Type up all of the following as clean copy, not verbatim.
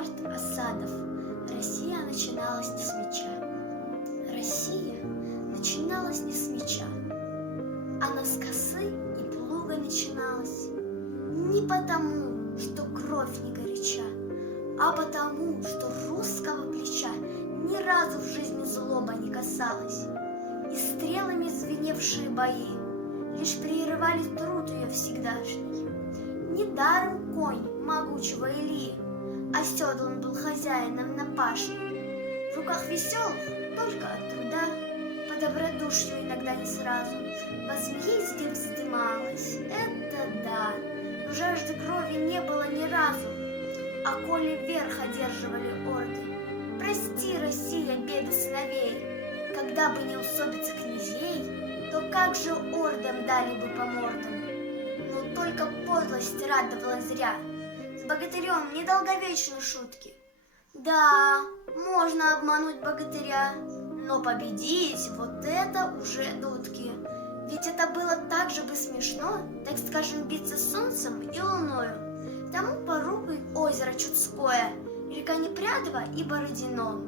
Эдуард Асадов. Россия начиналась не с меча. Россия начиналась не с меча. Она с косы и плуга начиналась. Не потому, что кровь не горяча, а потому, что русского плеча ни разу в жизни злоба не касалась. И стрелами звеневшие бои лишь прерывали труд ее всегдашний. Недаром конь могучего Ильи оседлан был хозяином на пашне. В руках веселых только от труда, по добродушию иногда не сразу, возмездие вздымалось, это да, но жажды крови не было ни разу. А коли верх одерживали орды, прости, Россия, беды сыновей, когда бы не усобица князей, то как же ордам дали бы по мордам? Но только подлость радовала зря, с богатырем недолговечны шутки. Да, можно обмануть богатыря, но победить — вот это уже дудки. Ведь это было так же бы смешно, так скажем, биться с солнцем и луною. Тому порукой озеро Чудское, река Непрядова и Бородино.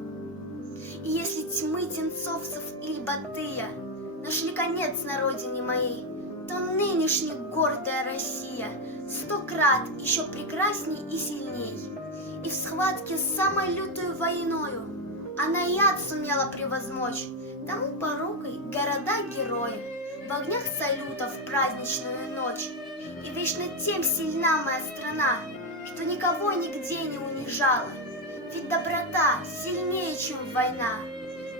И если тьмы тенцовцев или Батыя нашли конец на родине моей, то нынешняя гордая Россия 100 крат еще прекрасней и сильней. И в схватке с самой лютою войною она и ад сумела превозмочь. Тому порукой города-герои в огнях салютов в праздничную ночь. И вечно тем сильна моя страна, что никого нигде не унижала. Ведь доброта сильнее, чем война,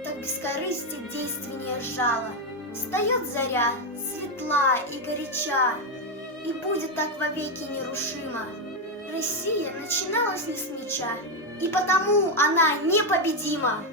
так бескорыстие действеннее жало. Встает заря, светла и горяча, и будет так вовеки нерушима. Россия начиналась не с меча, и потому она непобедима.